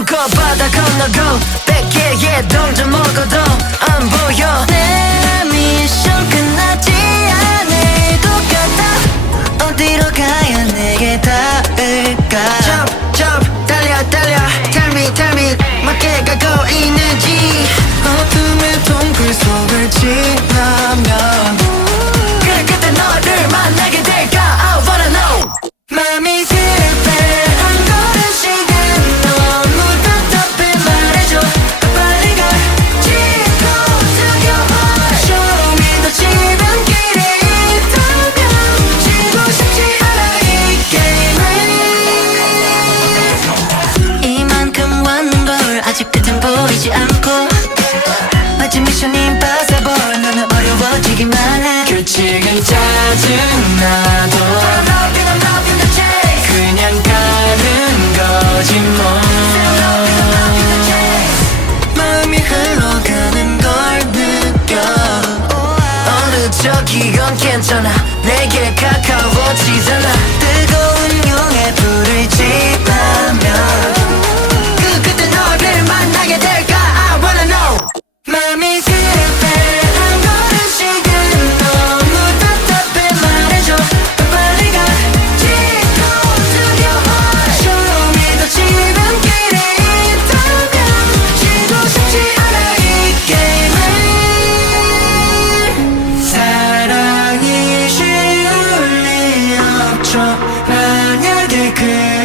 마음껏 바다 건너고 100개에 던져 먹어도 보이지 않고 마치 미션 임파서블 너는 어려워지기만 해. 규칙은 짜증나도. 그냥 가는 거지 뭐. 마음이 흘러가는 걸 느껴. 어느 저기 건 괜찮아. 내게 가까워지잖아 care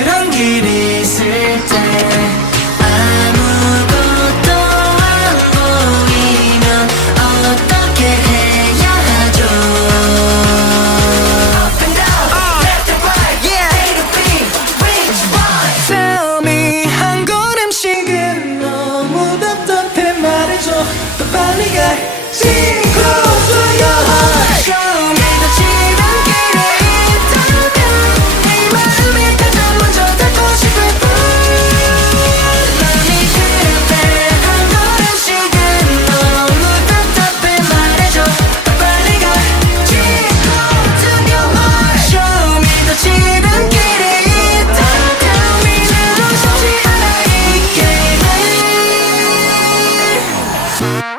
Thank you.